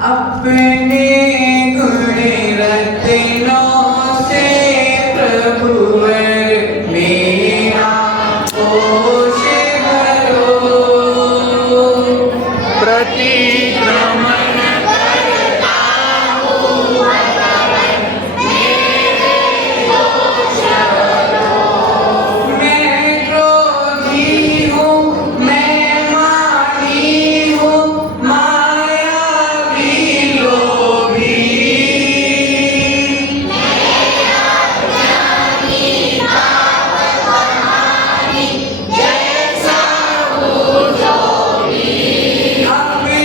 अपने गुण रत्नों से प्रभुवर मेरा कोश भरो। प्रतिक्रमण करता हूँ भगवन मेरे दोष हरो। मैं क्रोधी हूँ, मैं मानी हूँ, मायावी लोभी। जैसा हूँ जो भी अपने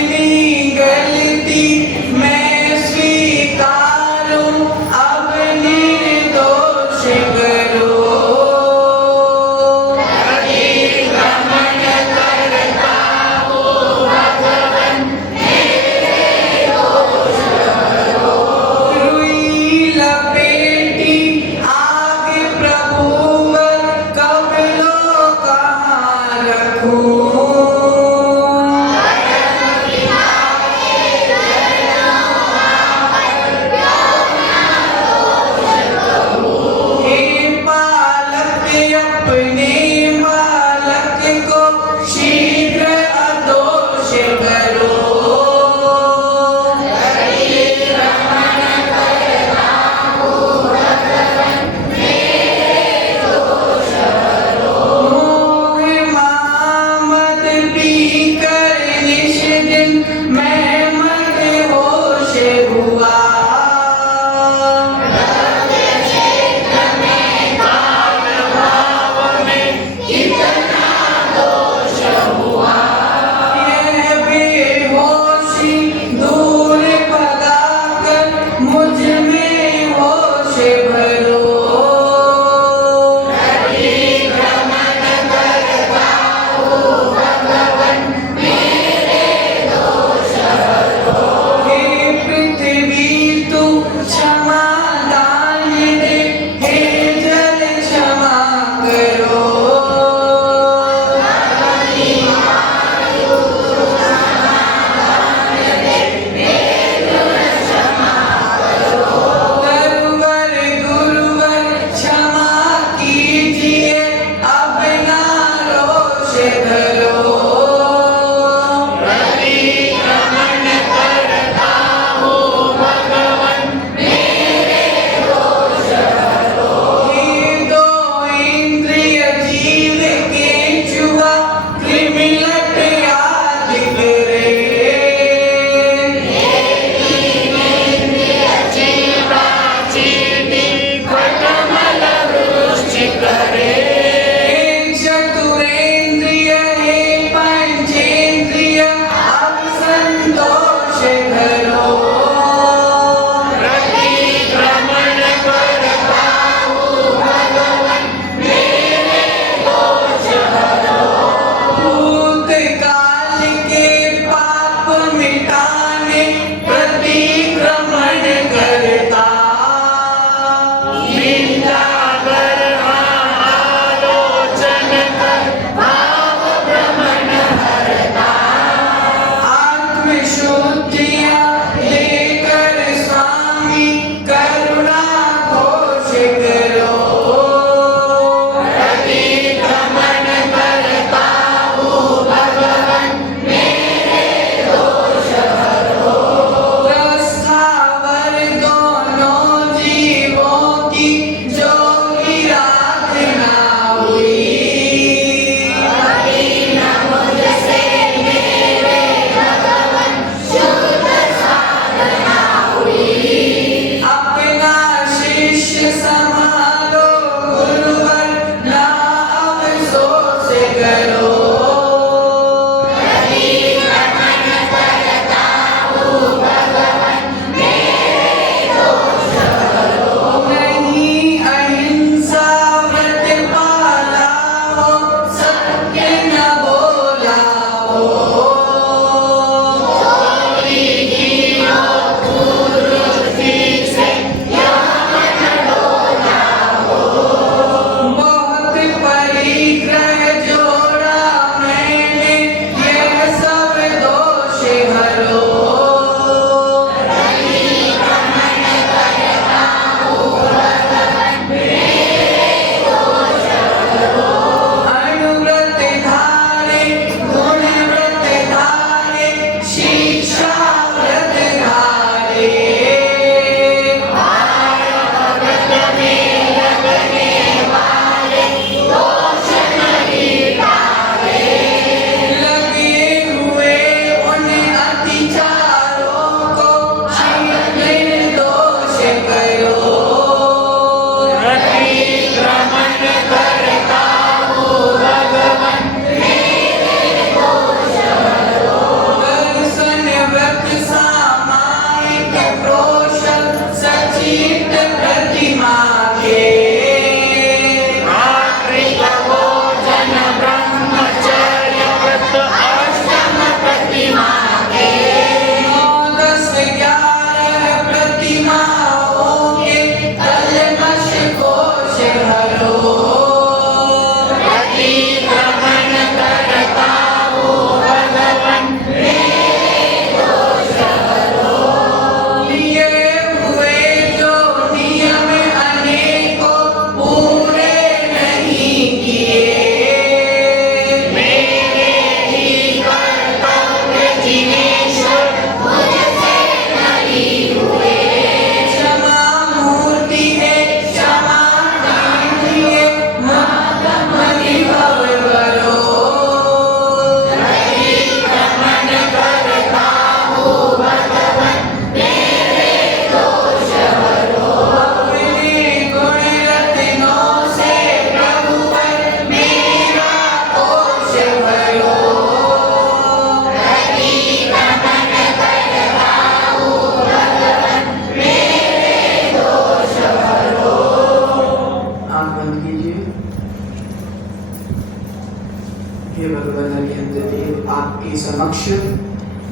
आपके समक्ष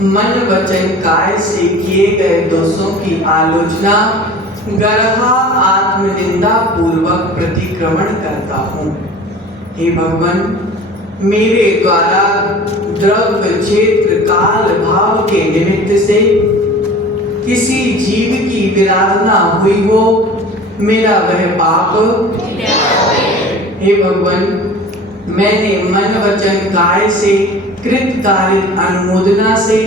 मन वचन काय से किए गए दोषों की आलोचना गर्हा आत्मनिंदा पूर्वक प्रतिक्रमण करता हूँ। हे भगवान, मेरे द्वारा द्रव्य क्षेत्र काल भाव के निमित्त से किसी जीव की विराधना हुई हो, मेरा वह पाप हे भगवान, मैंने मन वचन काय से कृत कार्य अनुमोदना से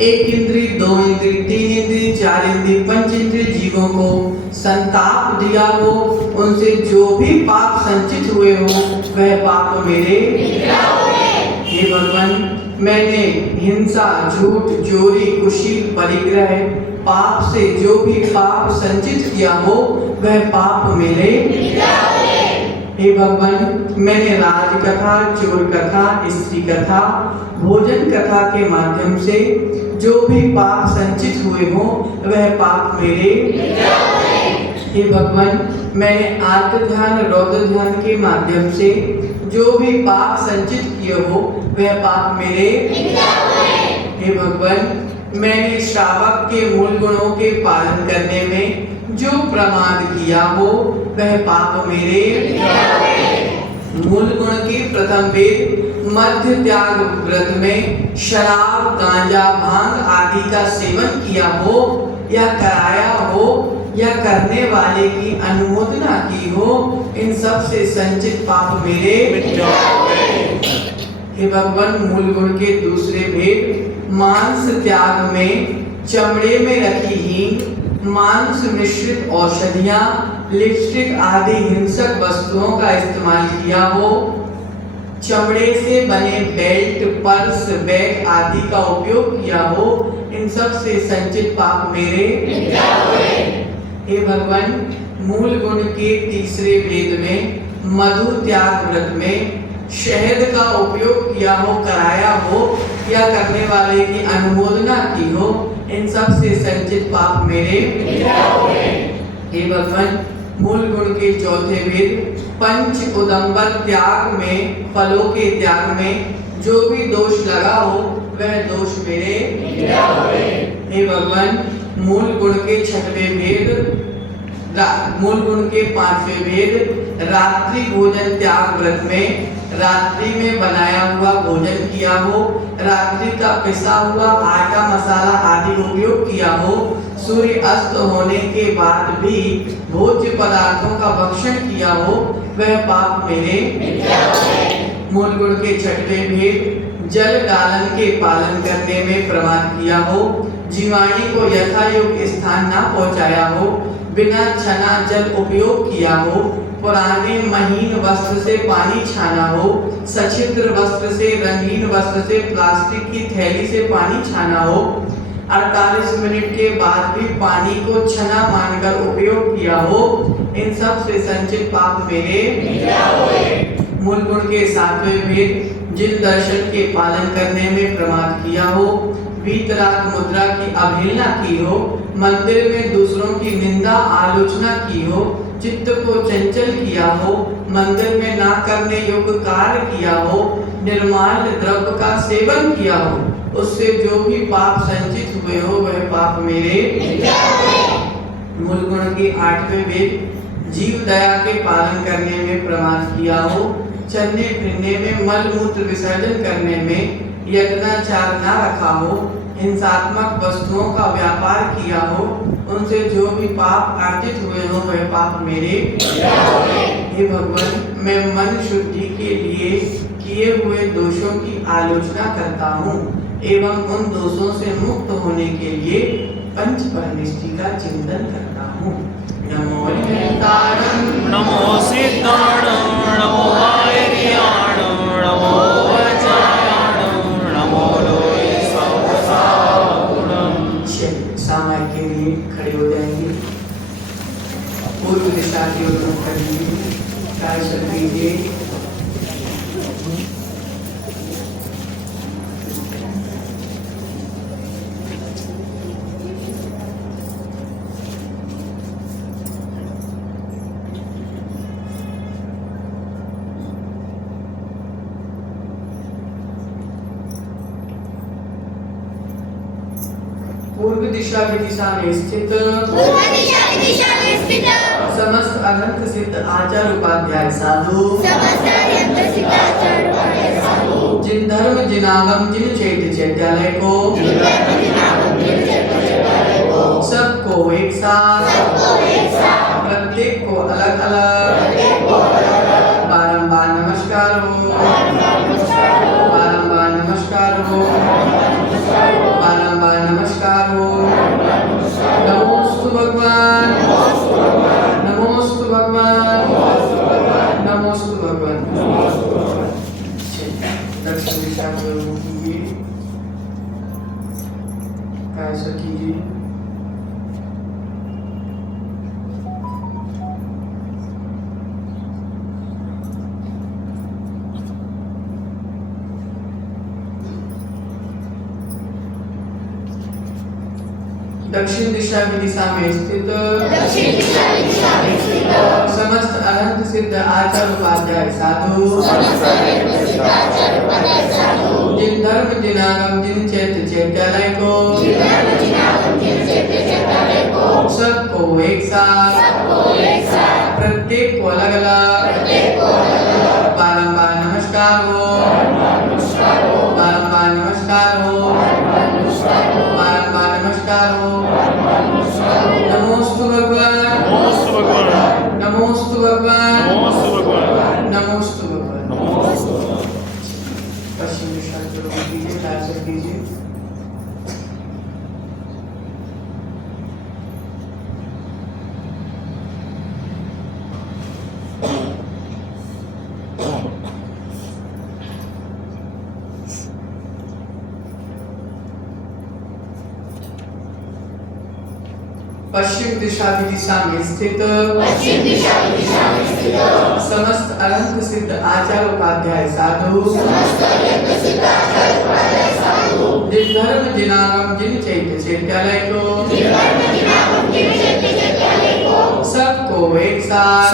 एक इंद्रिय, दो इंद्रिय, तीन इंद्रिय, चार इंद्रिय, पंच इंद्रिय जीवों को संताप दिया हो, उनसे जो भी पाप संचित हुए हो वह पाप मेरे। हे भगवान, मैंने हिंसा, झूठ, चोरी, कुशील, परिग्रह पाप से जो भी पाप संचित किया हो वह पाप मेरे। हे भगवान, मैंने राजकथा, चोर कथा, स्त्री कथा, भोजन कथा के माध्यम से जो भी पाप संचित हुए हो वह पाप मेरे। हे भगवान, मैंने आत्म ध्यान, रौद्र ध्यान के माध्यम से जो भी पाप संचित किए हो वह पाप मेरे। हे भगवान, मैंने श्रावक के मूल गुणों के पालन करने में जो प्रमाद किया हो वह पाप मेरे। मूल गुण के प्रथम वेद मध्य त्याग व्रत में शराब, गांजा, भांग आदि का सेवन किया हो या कराया हो या करने वाले की अनुमोदना की हो, इन सब से संचित पाप मेरे। हे भगवान, मूल गुण के दूसरे भेद मांस त्याग में चमड़े में रखी हींग, मांस मिश्रित औषधियां, लिपस्टिक आदि हिंसक वस्तुओं का इस्तेमाल किया हो, चमड़े से बने बेल्ट, पर्स, बैग आदि का उपयोग किया हो, इन सब से संचित पाप मेरे। हे भगवान, मूल गुण के तीसरे वेद में मधु त्याग व्रत में शहद का उपयोग किया हो, कराया हो या करने वाले की अनुमोदना की हो, इन सब से संचित पाप मेरे। हे भगवान, मूल गुण के चौथे वेद पंच उदंबर त्याग में, फलों के त्याग में जो भी दोष लगा हो वह दोष मेरे। हे भगवान, मूल गुण के छठवें वेद, मूल गुण के पांचवें वेद रात्रि भोजन त्याग व्रत में रात्रि में बनाया हुआ भोजन किया हो, रात्रि का पिसा हुआ आटा, मसाला आदि उपयोग किया हो, सूर्य अस्त होने के बाद भी भोज्य पदार्थों का भक्षण किया हो वह पाप मेरे। मूल गुण के छठवें भेद जल डालन के पालन करने में प्रमाद किया हो, जीवाणी को यथा योग्य स्थान ना पहुंचाया हो, बिना छना जल उपयोग किया हो, पुराने महीन वस्त्र से पानी छाना हो, सचित्र वस्त्र से, रंगीन वस्त्र से, प्लास्टिक की थैली से पानी छाना हो, 48 मिनट के बाद भी पानी को छना मानकर उपयोग किया हो, इन सब से संचित पाप मेरे। मूल गुण के सातवें भेद जिन दर्शन के पालन करने में प्रमाद किया हो, वीतराग मुद्रा की अवहेलना की हो, मंदिर में दूसरों की निंदा आलोचना की हो, चित्त को चंचल किया हो, मंदिर में ना करने योग्य कार्य किया हो, निर्माल द्रव्य का सेवन किया हो, उससे जो भी पाप संचित हुए हो वह पाप मेरे। मूल गुण के आठवें वेद जीव दया के पालन करने में प्रमाद किया हो, चलने फिरने में मल मूत्र विसर्जन करने में यत्नाचार न रखा हो, हिंसात्मक वस्तुओं का व्यापार किया हो, उनसे जो भी पाप अर्जित हुए हो वह पाप मेरे। हे भगवान, मैं मन शुद्धि के लिए किए हुए दोषों की आलोचना करता हूँ एवं उन दोषों से मुक्त होने के लिए पंच परनिष्ठि का चिंतन करता हूँ। नमो निरंतारं, नमो सिद्धाणं, नमो आयर्याणं, नमो वज्रायाणं, नमो लोय सहस्रागुणं। समय के लिए खड़े हो जाएंगे, पूर्व दिशा की ओर मुख करेंगे, काय चल लीजिए। पूर्व दिशा की दिशा में स्थित समस्त अनंत सिद्ध आचार्य उपाध्याय साधु जिन धर्म जिनागम जिन चैत्य चैत्यालय को सबको एक साथ प्रत्येक को अलग अलग बारंबार नमस्कार हो, बारंबार नमस्कार हो, बारंबार नमस्कार हो। नमोस्तु भगवान, नमोस्तु भगवान, नमोस्तु भगवान। दक्षिण दिशा को कीजिए, कैसा कीजिए। दक्षिण दिशा की दिशा में स्थित समस्त अनंत सिद्ध आचार्य उपाध्याय साधु जिन धर्म जिनागम जिन चैत्य चैत्यालय को सबको एक साथ प्रत्येक को अलग अलग बारंबार नमस्कार हो, बारंबार नमस्कार हो, बारंबार नमस्कार हो। नमोस्तु भगवान, नमोस्तु भगवान, नमोस्तु भगवान। पश्चिम दिशा की ओर कीजिए, पैर कीजिए। पश्चिम दिशा की दिशा में स्थित समस्त अनंत सिद्ध आचार्य उपाध्याय साधु जिन धर्म जिनागम जिन चैत्य चैत्यालय को सबको एक साथ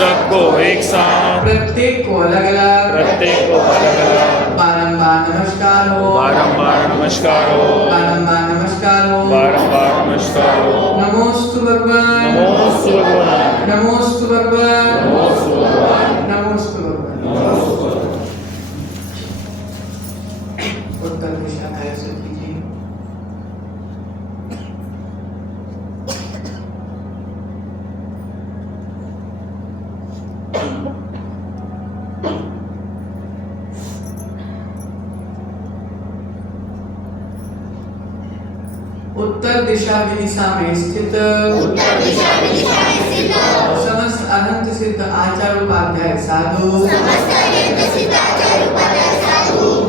प्रत्येक को अलग अलग बारंबार नमस्कार हो, बारंबार नमस्कार हो, बारंबार नमस्कार हो। बारंबार नमस्कार हो। नमोस्तु भगवान, नमोस्तु भगवान, नमोस्तु भगवान, नमोस्तु भगवान, नमोस्तु भगवान। उत्तर दिशा का ऐसे कीजिए। उत्तर दिशा की दिशा में स्थित समस्त अनंत सिद्ध आचार्य उपाध्याय साधु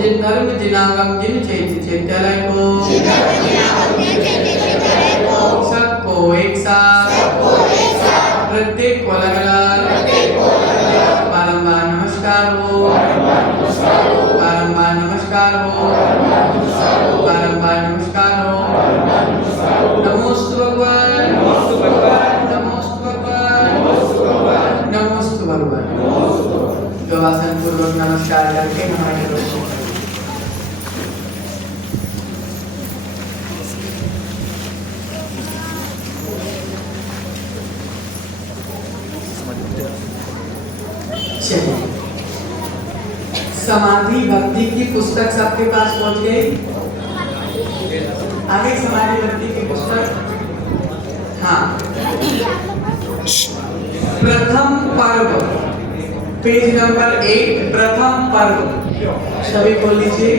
जिन धर्म जिनागम जिन चैत्य चैत्यालय को सबको एक साथ प्रत्येक को अलग अलग बारंबार नमस्कार हो, बारंबार नमस्कार हो, बारंबार नमस्कार हो। नमोस्तु भगवान, नमोस्तु भगवान, नमोस्तु भगवान, नमोस्तु भगवान। गवासन पूर्वक नमस्कार करके हमारे दोस्तों समाधि भक्ति की पुस्तक सबके पास पहुंच गई। आगे समाधि भक्ति की पुस्तक, हाँ, प्रथम पर्व, पेज नंबर 1, प्रथम पर्व। सभी खोल लीजिए।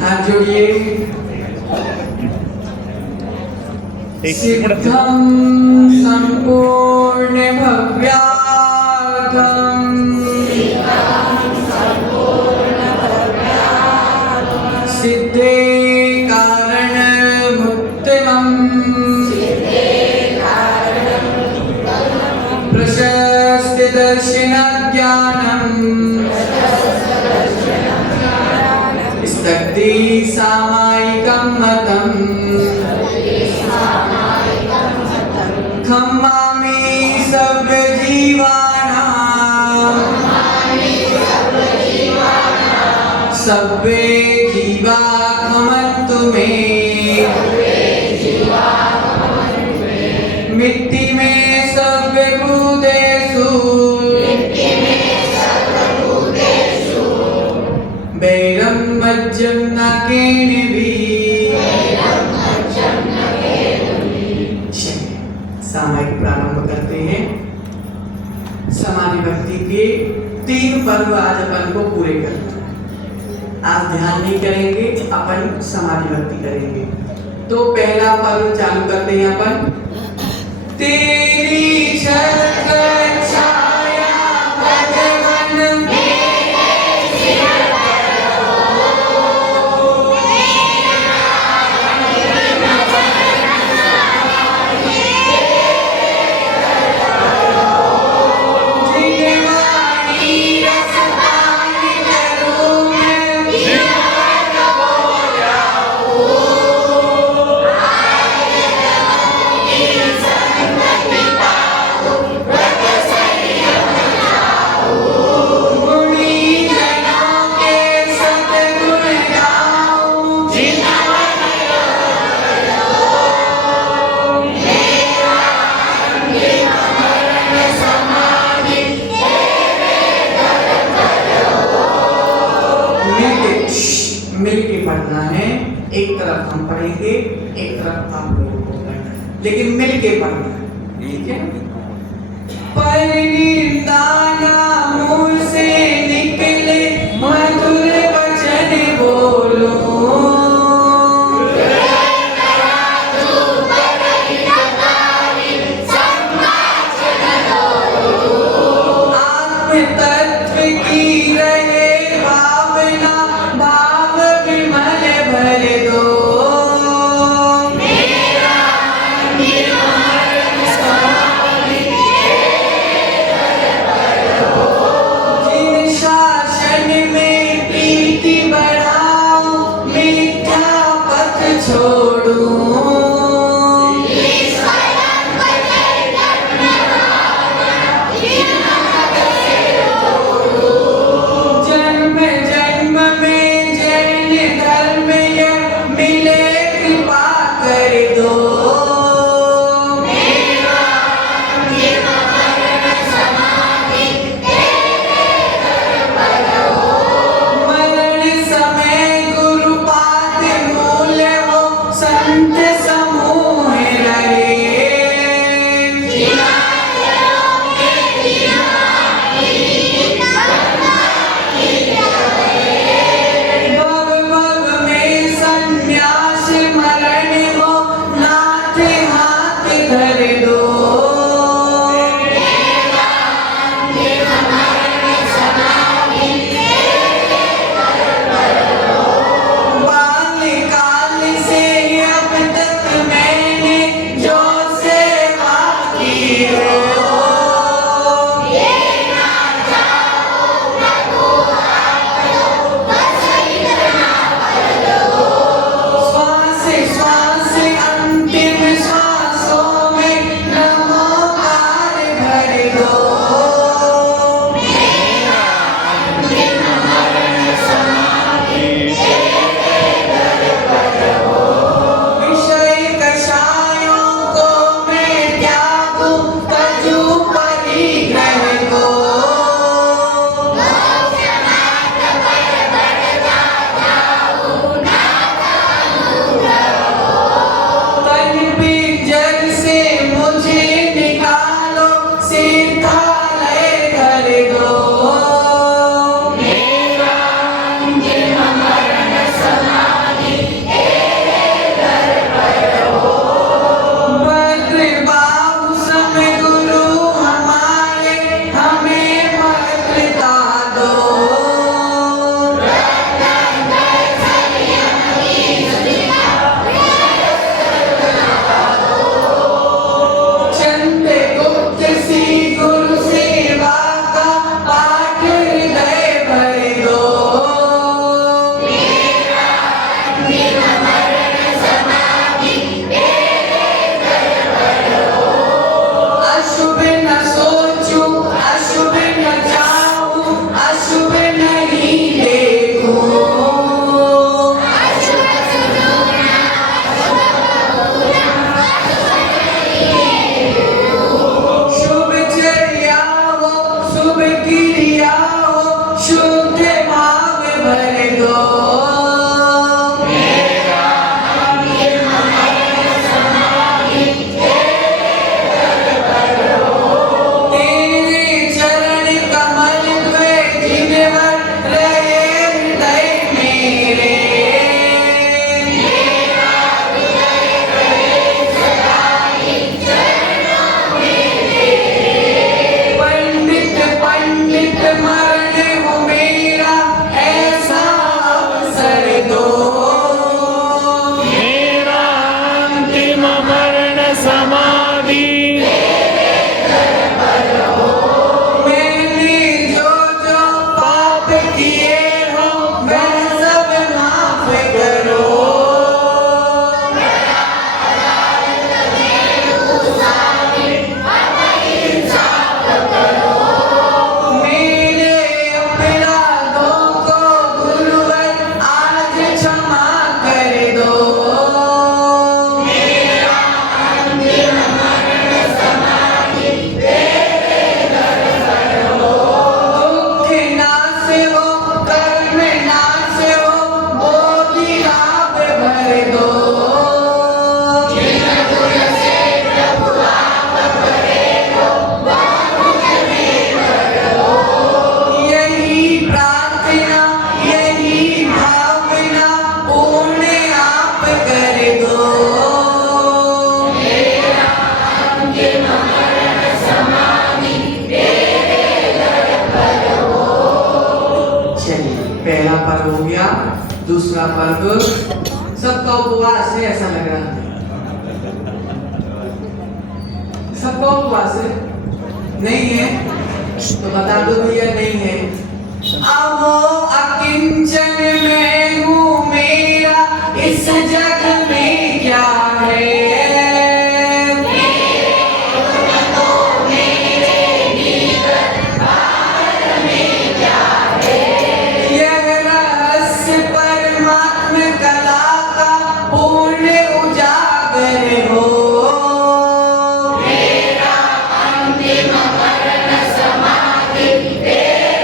हाथ जोड़िए। सिद्धं संपूर्ण भव्यार्थं सिद्धे कारण मुक्तिमं प्रशस्ति दर्शन ज्ञानम् स्तक्ति सामायिकं मतम् खम्मामि सर्वजीवानां सब्बे जीवा खमन्तु मे मिट्टी में सब्बे भूतेषु वैरम मज्जम न केनभी। सामयिक प्रारंभ करते हैं। समाधि भक्ति के 3 पर्व आज अपन को पूरे करना है। आज ध्यान नहीं करेंगे, अपन समाधि भक्ति करेंगे। तो पहला पर्व चालू करते हैं अपन। तेरी छत्र छाया भगवन मिलके पढ़ना है। एक तरफ हम पढ़ेंगे, एक तरफ आप लोगों को पढ़ना है, लेकिन मिलके पढ़ना है, ठीक है। परिनिर्दाना मुंह से निकले मधुर वचन बोलो, आत्म तत्व की रहे भावना, भाव विमल भर दो। जिन शासन में प्रीति बढ़ाओ, मिथ्या पथ छोड़ो, पहला पर्व हो गया। दूसरा पर्व सबका उपवास है, ऐसा लग रहा है सबका उपवास है, नहीं है तो बता दो भैया नहीं है। अब अकिंचन में हूँ, मेरा इस जग में क्या है। यह रहस्य परमात्म कला का पूर्ण उजागर हो। मेरा अंतिम मरण समाधि तेरे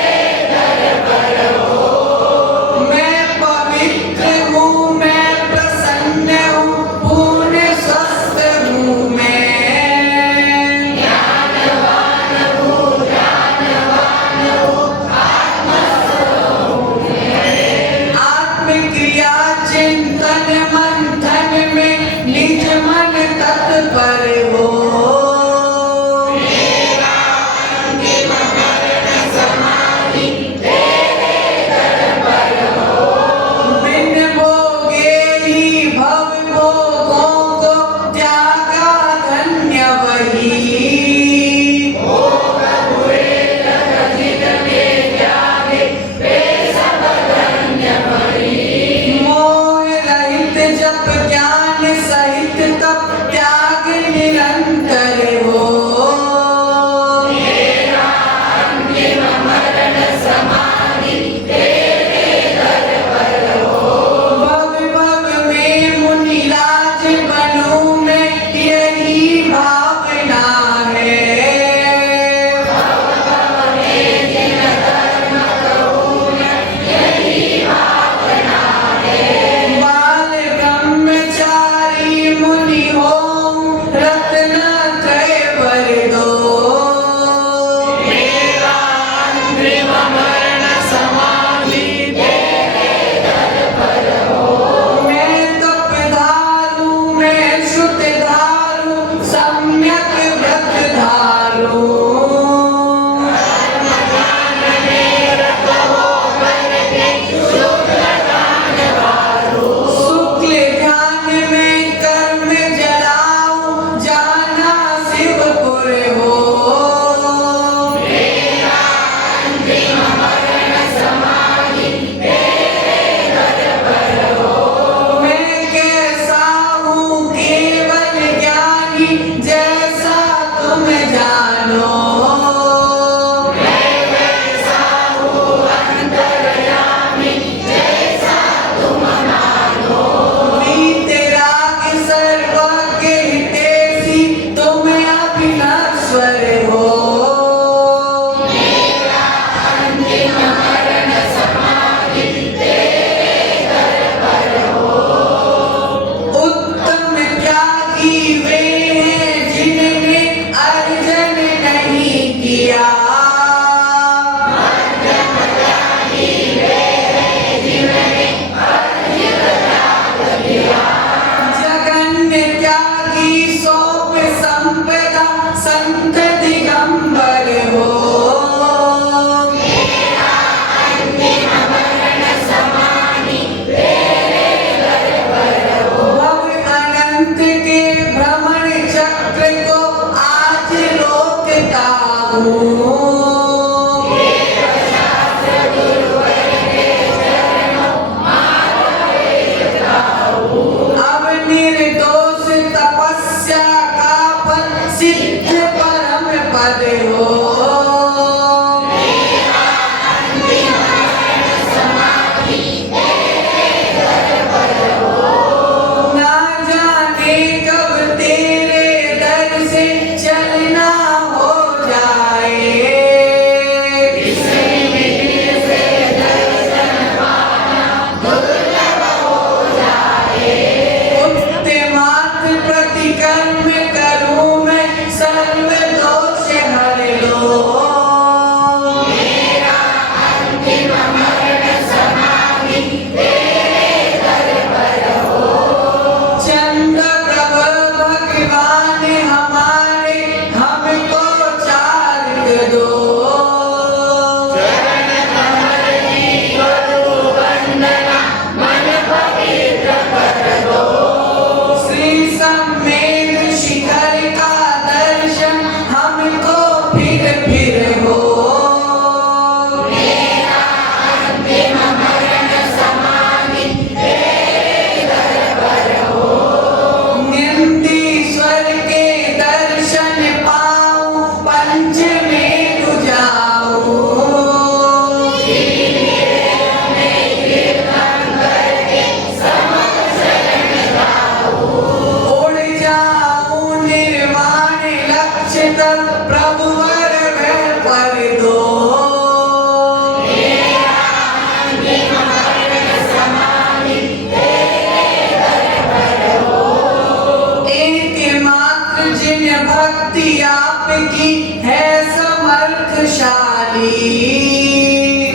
की है समर्थशाली।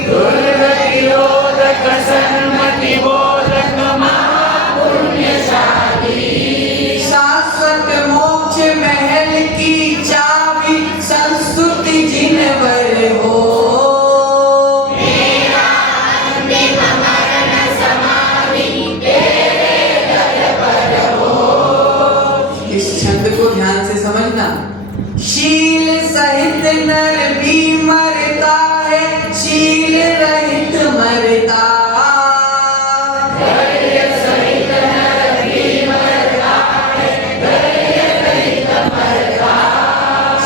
दुर्गतिरोधक सन्मति बोधक महापुण्यशाली। शाश्वत मोक्ष महल की चाबी संस्तुति जिनवर हो। इस छंद को ध्यान से समझना। शील सहित नर भी मरता है, शील रहित मरता।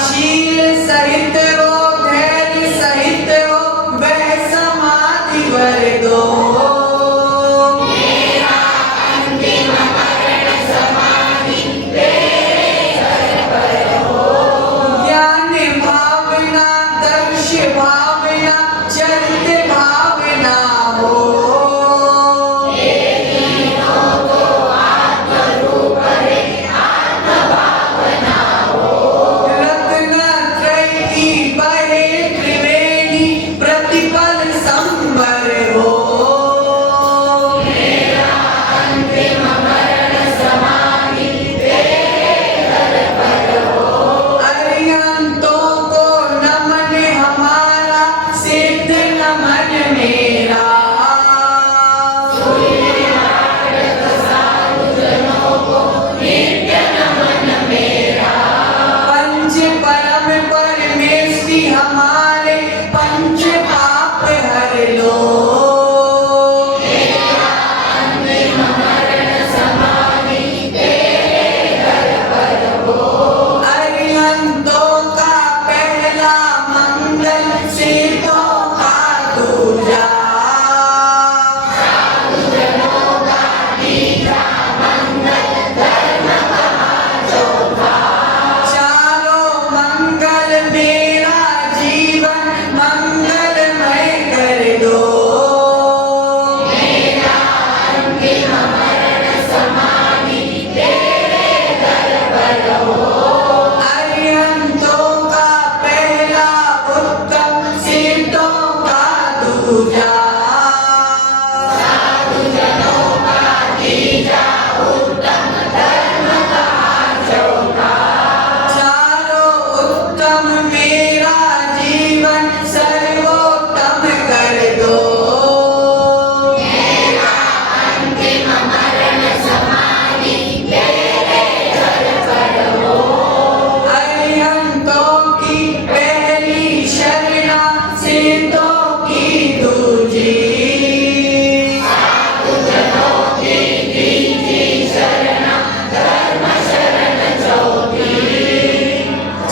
शील सहित हो, धैर्य सहित हो, वह समाधि वर दो। ज्ञान भावना, दर्श भावना, चरित भावना हो। रत्नत्रय की बहे त्रिवेणी, प्रतिपल संवर हो। अरिहंतों को नमन हमारा, सिद्ध नमन मेरा। पंच परम परमेष्टि हमारे, पंच पाप हर लो। अरिहंतों का पहला मंगल, सिद्धों का दूजा। चारों मंगल मेरा जीवन मंगलमय कर दो। अरिहंतों का पहला उत्तम, सिद्धों का दूजा। चारों उत्तम मेरा जीवन सर्वोत्तम कर दो। अरिहंतों की पहली शरणा, सिद्धों की दूजी।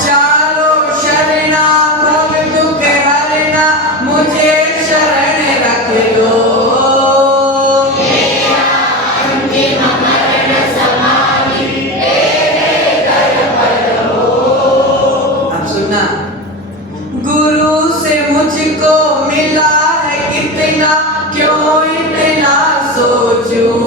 चारों शरणा भव दुख हरना, मुझे शरण रख लो। अब सुनना। गुरु से मुझको मिला है कितना, क्यों इतना सोचूं।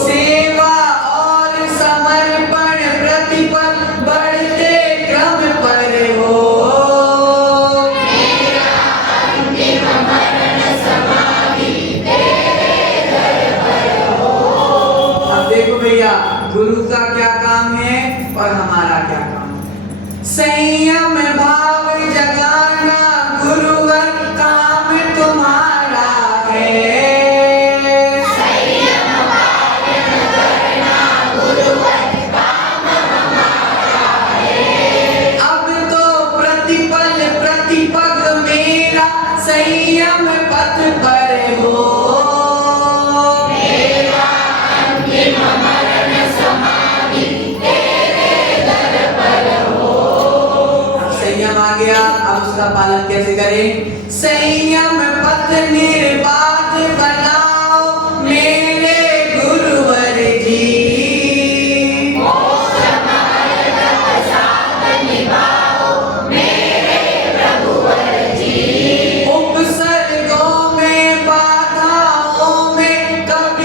सेवा और समर्पण प्रतिपल बढ़ते क्रम पर हो। अब देखो भैया, गुरु का क्या काम है और हमारा क्या काम है। संयम भाव जगाना गुरुवर काम तुम्हारा है। अब तो प्रतिपल प्रतिपग मेरा संयम पथ पर हो। अब संयम आ गया, अब उसका पालन कैसे करें। संयम पथ निर्बाध बनाओ मेरे गुरुवर जी। उपसर्गों में बाधाओं में कभी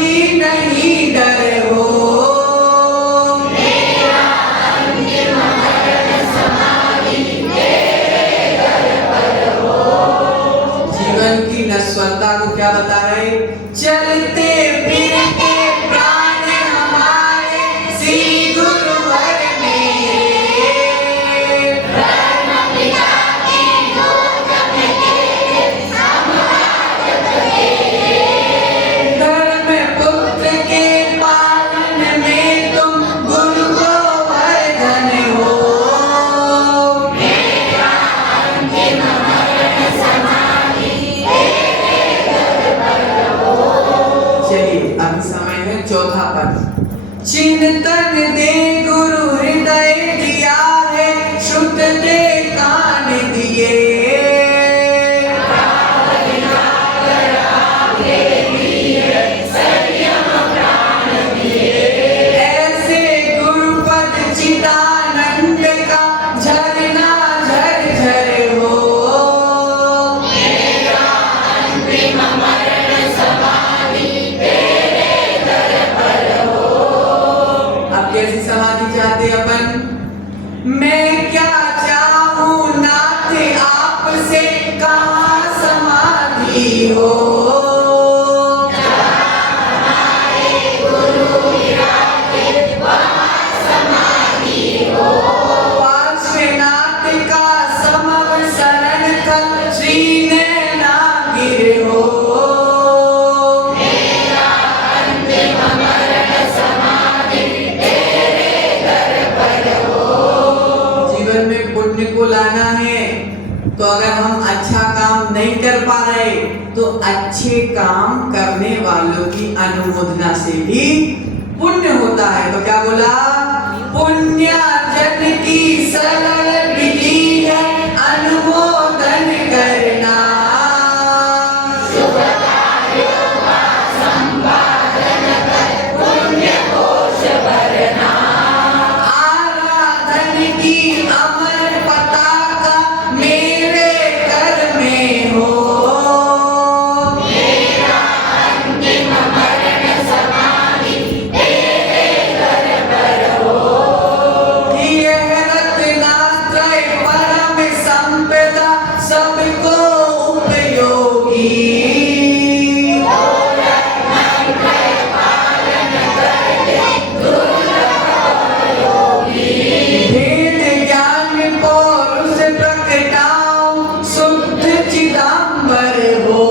समाधि चाहते अपन। मैं क्या चाहूं नाथ आपसे, कहाँ समाधि हो। पार्श्वनाथ का समव शरण कर, श्री नैनागिर हो। जीवन में पुण्य को लाना है तो अगर हम अच्छा काम नहीं कर पा रहे तो अच्छे काम करने वालों की अनुमोदना से भी पुण्य होता है। तो क्या बोला, पुण्यार्जन की सरल विधि है अनुमोदन करना। आराधन की अमर पताका मेरे घर में हो। यह रत्नात्रय परम संपदा सबको उपयोगी। वेद ज्ञान पौरुष प्रकटाओ, शुद्ध चिदंबर हो।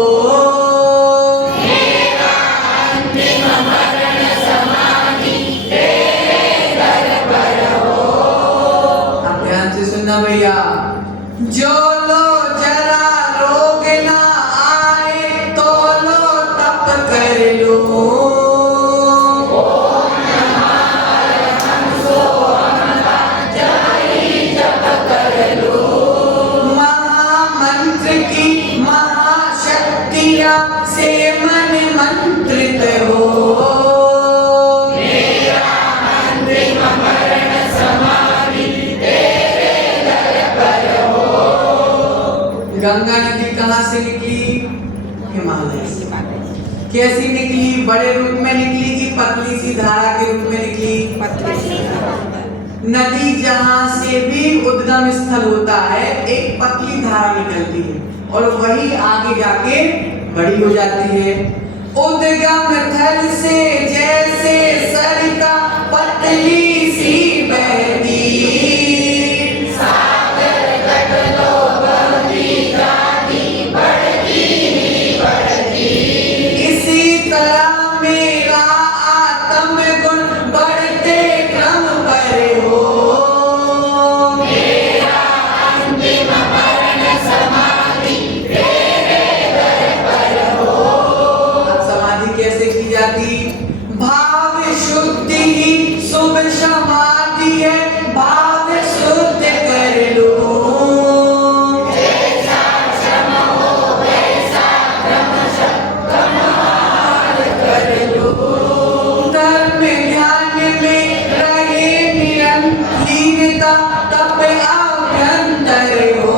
आप ध्यान से सुनना भैया, जो लो जरा रोग ना आए तो लो तप कर लो। महामंत्र की महाशक्तियां से मन मंत्रित हो। गंगा नदी कहाँ से निकली, हिमालय से। कैसी निकली, बड़े रूप में निकली कि पतली सी धारा के रूप में निकली। नदी जहाँ से भी उद्गम स्थल होता है एक पतली धारा निकलती है और वही आगे जाके बड़ी हो जाती है। उद्गम थल से जैसे सरिता पतली सी बहती, इसी तरह मेरा आत्म गुण बढ़ते क्रम पर हो। अब समाधि कैसे की जाती, भाव शुद्धि ही शुभ समाधि है, भाव शुद्ध कर लो। धर्म ध्यान में रहे निरंतरता, तप आभ्यंतर हो।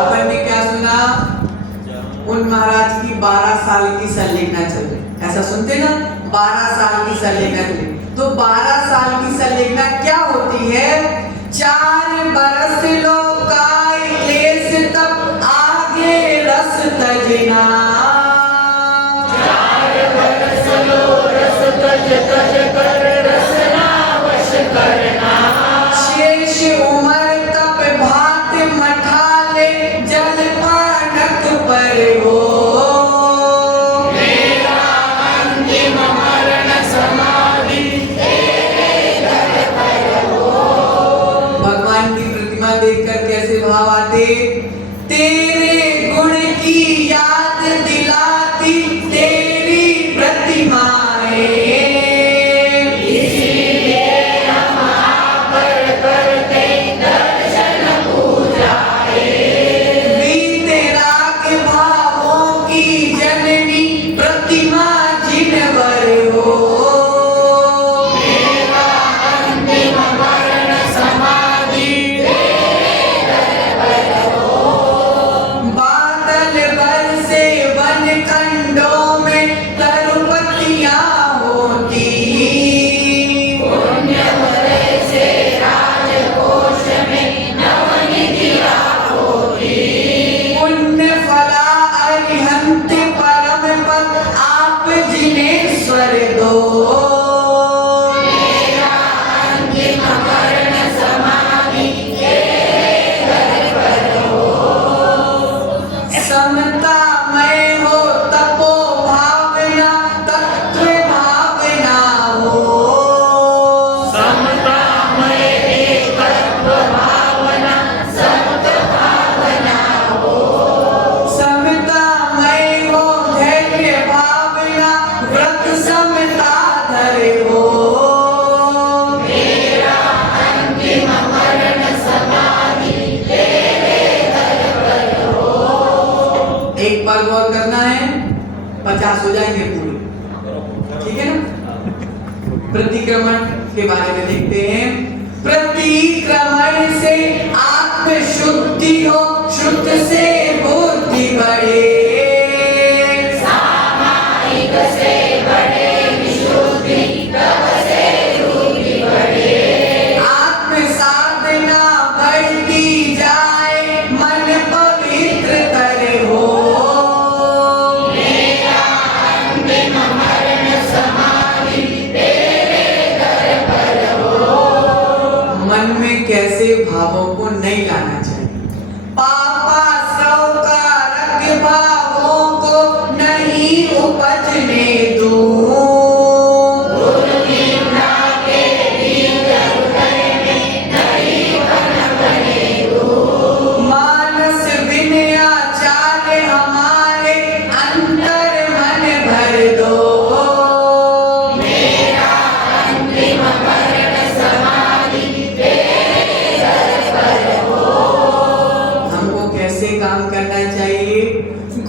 अपन ने क्या सुना, उन महाराज की 12 साल की संलेखना चल रही, ऐसा सुनते ना, 12 साल की संलेखना चल रही। तो 12 साल की संलेखना क्या होती है, 4 बरस लो काय क्लेश तब आगे रस तजना। 4 बरस लो रस तज तज कर रसना वश करना। शेष उम्र तप भात मठाले जल पानक पर हो। भगवान की प्रतिमा देखकर कैसे भाव आते, तेरे गुण की याद दिलाती तेरी प्रतिमाएं। खंडों में तरुपतियां होती। पुण्य भरे से राजकोष में नवनिधियां होती। पुण्य फला अरिहंत परम पद आप जिन्हें स्वर दो। मेरा अंतिम मरण समाधि तेरे दर पर हो। समता में हो तपो भावना तत्व भावना हो। समता में एकत्व भावना सत्व भावना हो। समता में हो धैर्य भावना व्रत समता धरे हो। मेरा अंतिम मरण समाधि तेरे दर पर हो। एक बार गौर करना है, 50 हो जाएंगे पूरे, ठीक है ना। प्रतिक्रमण के बारे में देखते हैं। प्रतिक्रमण से आत्म शुद्धि हो, शुद्ध से बुद्धि बढ़े। सामायिक से बढ़े विशुद्धि, तप से रुद्धि बढ़े। आत्म साधना बढ़ती जाए, मन पवित्र करे हो। मेरा अंतिम मरण समाधि तेरे दर पर हो। मन में कैसे भावों को नहीं लाना चाहिए। पापा सौकारक भावों को नहीं उपजने दूं। गुरु निंदा के बीज हृदय में नहीं पनपने दूं। मानस विनयाचार्य हमारे अंतर मन भर दो। मेरा अंतिम मरण समाधि तेरे दर पर हो। हमको कैसे काम करना चाहिए।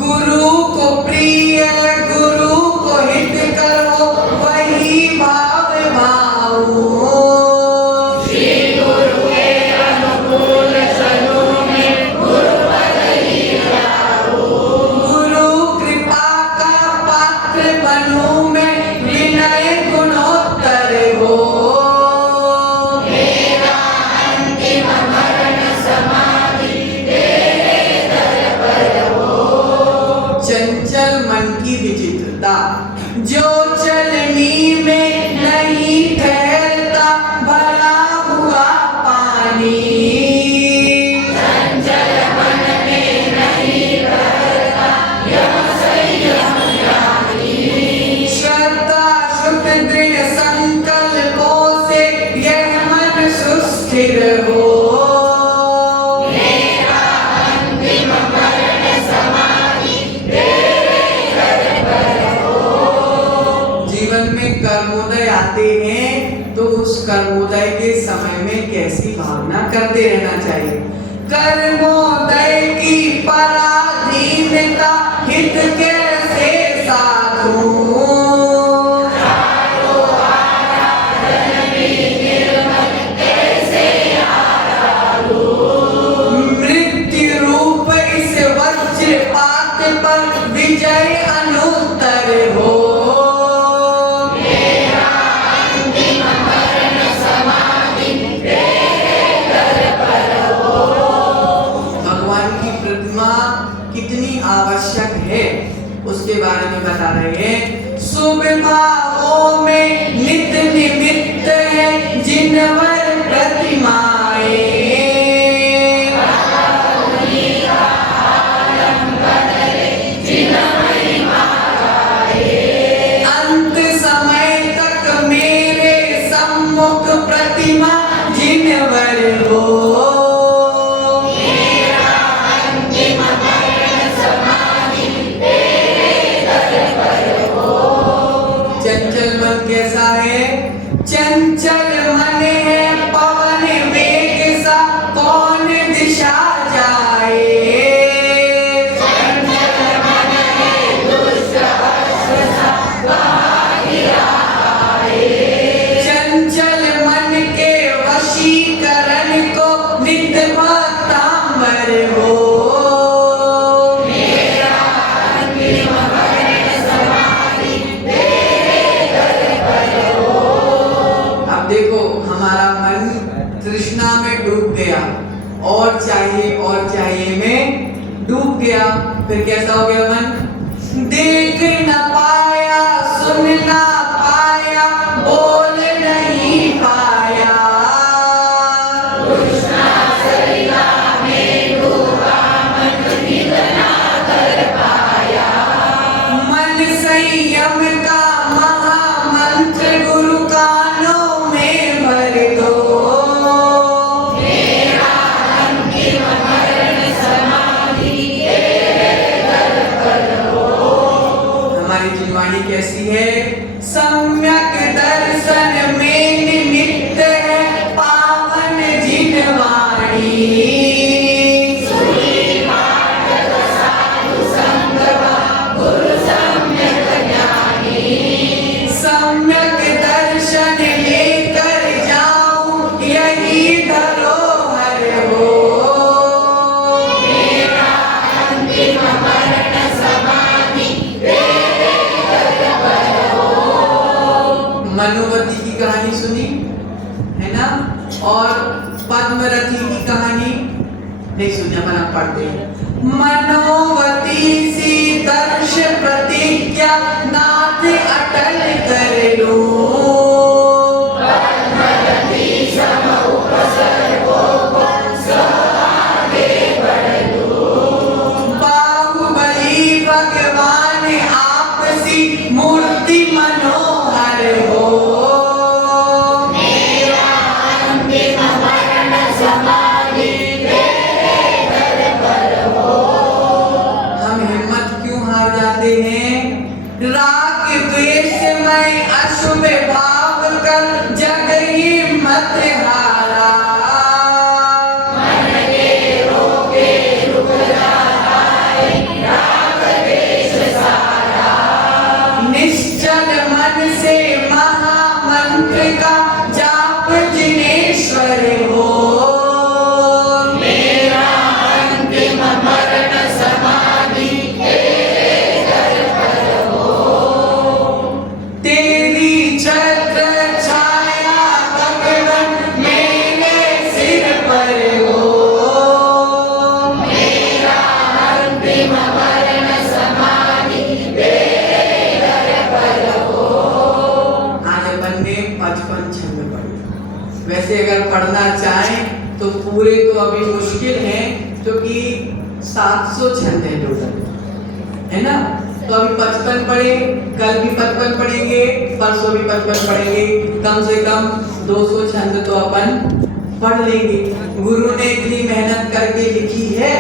गुरु को प्रिय, गुरु को हित करो, वही भाव भावो। श्री गुरु के अनुकूल चलो में गुरु पद ही लाओ। गुरु कृपा का पात्र बनूं मैं, विनय गुणोत्तर हो। मेरा अंतिम मरण समाधि तेरे दर पर हो। चंचल मन की विचित्रता, जो चलनी में नहीं ठहरता, भरा हुआ पानी। चंचल मन में नहीं रहता यह संयम ज्ञानी। श्रद्धा शुद्ध दृढ़ संकल्पों से यह मन सुस्थिर हो। मेरा अंतिम मरण समाधि तेरे दर पर हो। जीवन में कर्मोदय आते हैं तो उस कर्मोदय के समय में कैसी भावना करते रहना चाहिए। कर्मोदय की पराधीनता हित कैसे साधूं। मृत्यु रूप इस वज्रपात पर विजय अनुत्तर हो। मेरा अंतिम मरण समाधि तेरे दर पर हो। भगवान की प्रतिमा कितनी आवश्यक है उसके बारे में बता रहे हैं। शुभ भावों में नित निमित्त है जिनवर प्रतिमाएं। अंत समय तक मेरे सम्मुख प्रतिमा जिनवर हो। मेरा अंतिम मरण समाधि तेरे दर पर हो। चंचल मन कैसा है। चंचल मन है पवन वे फिर कैसा हो गया मन? देख न पाया, सुन न पाया, बोल नहीं पाया। कृष्णा सरिता में डूबा मन नित ना कर पाया। मन संयम का महामंत्र गुरु कानों में भर दो। मेरा अंतिम मरण समाधि तेरे दर पर हो। हमारी जिनवाणी कैसी है? सम्यक दर्शन में निमित्त है पावन जिनवाणी। सुनी पाठक साधु संगवा गुरु सम्यक ज्ञानी। सम्यक दर्शन लेकर जाऊं यही धरोहर हो। मेरा अंतिम मरण समाधि तेरे दर पर हो। मनुवती की कहानी सुनी है ना, और पद्मरथी की कहानी नहीं सुनी, अपन आप पढ़ते हैं। मनोवती सी दर्श प्रतिज्ञा नाथ अटल कर लो। पद्मवती सम उपसर्गो सह आगे बढ़ लो। बाहुबली भगवान आपसी मूर्ति मनोहर हो। मेरा अंतिम मरण समाधि तेरे दर पर हो। हम हिम्मत क्यों हार जाते हैं? राग द्वेष में अशुभ भाव कर जग ही मत हारा। मन के रोके रुक जाता है राग द्वेष सारा। निश्चल मन से महामंत्र का जाप जिनेश्वर हो। मेरा अंतिम मरण समाधि तेरे दर पर हो। तेरी छत्र छाया गगन मेरे सिर पर हो। मेरा अंतिम मरण समाधि तेरे दर पर हो। आज अपन ने 55 छंद पढ़े। वैसे अगर पढ़ना चाहें तो पूरे तो अभी मुश्किल है, क्योंकि 700 छंद है टोटल, है ना। तो अभी 55 पढ़े, कल भी 55 पढ़ेंगे, परसों भी 55 पढ़ेंगे। कम से कम 200 छंद तो अपन पढ़ लेंगे। गुरु ने इतनी मेहनत करके लिखी है,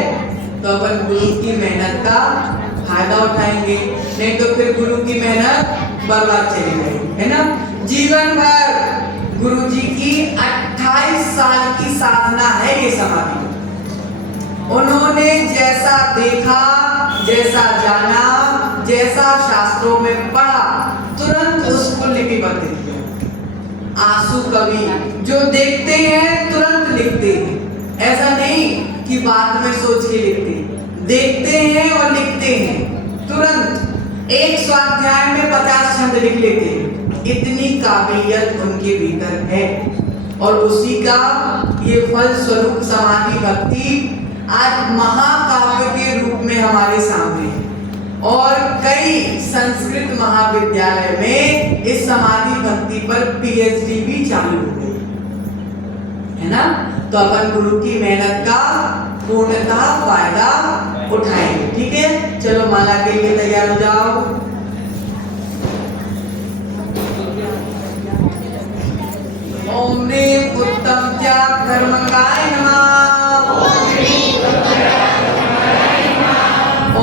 तो अपन गुरु की मेहनत का फायदा उठाएंगे, नहीं तो फिर गुरु की मेहनत बर्बाद चली जाएगी, है ना। जीवन भर गुरु जी की 28 साल की साधना है ये समाधि। उन्होंने जैसा देखा, जैसा जाना, जैसा शास्त्रों में पढ़ा, तुरंत उसको लिपिबद्ध किया। आंसू कवि जो देखते हैं तुरंत लिखते हैं, ऐसा नहीं कि बाद में सोच के लिखते हैं। देखते हैं और लिखते हैं तुरंत। एक स्वाध्याय में 50 छंद लिख लेते हैं। इतनी काबिलियत उनके भीतर है, और उसी का ये फल स्वरूप समाधि भक्ति आज महाकाव्य के रूप में हमारे सामने है। और कई संस्कृत महाविद्यालय में इस समाधि भक्ति पर पीएचडी भी चालू हो गई, है ना। तो अपन गुरु की मेहनत का पूर्णतः फायदा उठाएंगे, ठीक है। चलो माला के लिए तैयार हो जाओ। ओम ह्रीं उत्तम त्याग धर्मकाय नमः। ओम ह्रीं उत्तम त्याग धर्मकाय नमः।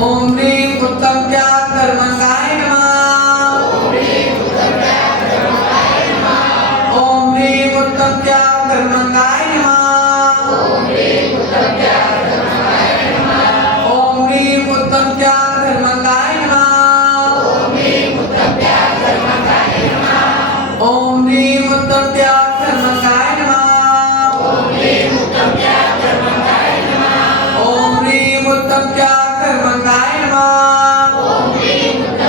ओम ह्रीं उत्तम त्याग धर्मकाय नमः। ओम ह्रीं उत्तम त्याग धर्मकाय नमः। ओम ह्रीं उत्तम त्याग धर्मकाय नमः। ओम ह्रीं उत्तम त्याग धर्मकाय नमः। ओम ह्रीं उत्तम त्याग धर्मकाय नमः। ओम ह्रीं उत्तम त्याग धर्मकाय नमः। ओम ह्रीं उत्तम त्याग धर्मकाय नमः। ओम ह्रीं उत्तम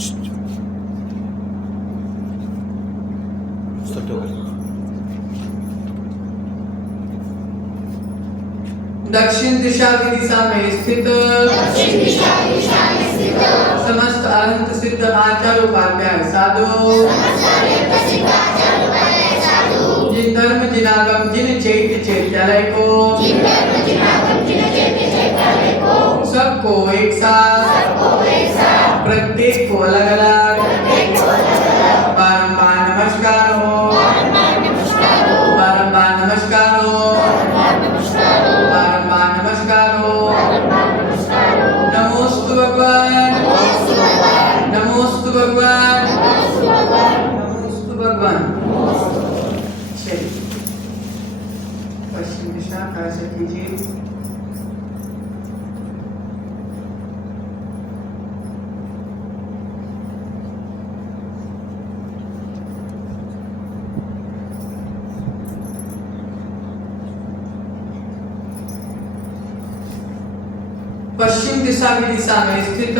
दक्षिण दिशा में स्थित दक्षिण दिशा में स्थित समस्त अनंत सिद्ध आचार्य उपाध्याय साधु जिन धर्म जिनागम जिन चैत्य चैत्यालय को सबको एक साथ प्रत्येक को अलग अलग बारंबार नमस्कार हो, बारंबार नमस्कार हो, बारंबार नमस्कार हो। नमोस्तु भगवान, नमोस्तु भगवान, नमोस्तु भगवान। चलिए पश्चिम दिशा कैसे कीजिए। पश्चिम दिशा में स्थित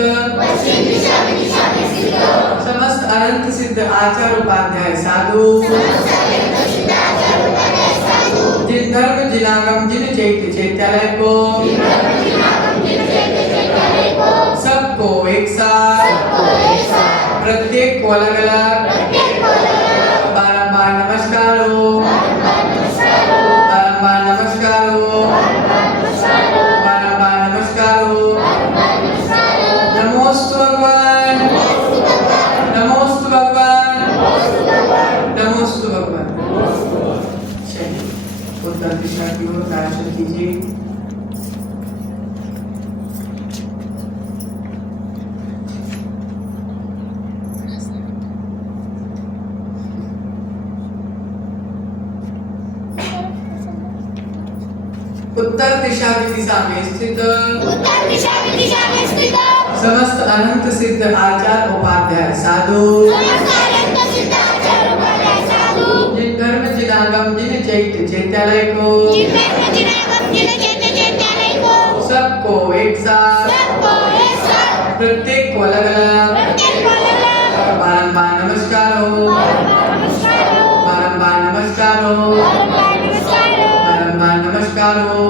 समस्त अनंत सिद्ध आचार्य उपाध्याय साधु जिन धर्म जिनागम जिन चैत्य चैत्यालय को सबको एक साथ प्रत्येक को अलग अलग बारंबार नमस्कार हो, बारंबार नमस्कार हो, बारंबार नमस्कार हो। नमोस्तु भगवान, नमोस्तु भगवान, नमोस्तु भगवान। चलिए उत्तर दिशा की ओर दर्शन कीजिए। उत्तर दिशा में स्थित समस्त अनंत सिद्ध आचार्य उपाध्याय साधु जिन धर्म जिनागम जिन चैत्य चैत्यालय को सबको एक साथ प्रत्येक को अलग अलग बारंबार नमस्कार हो, बारंबार नमस्कार हो, बारंबार नमस्कार हो।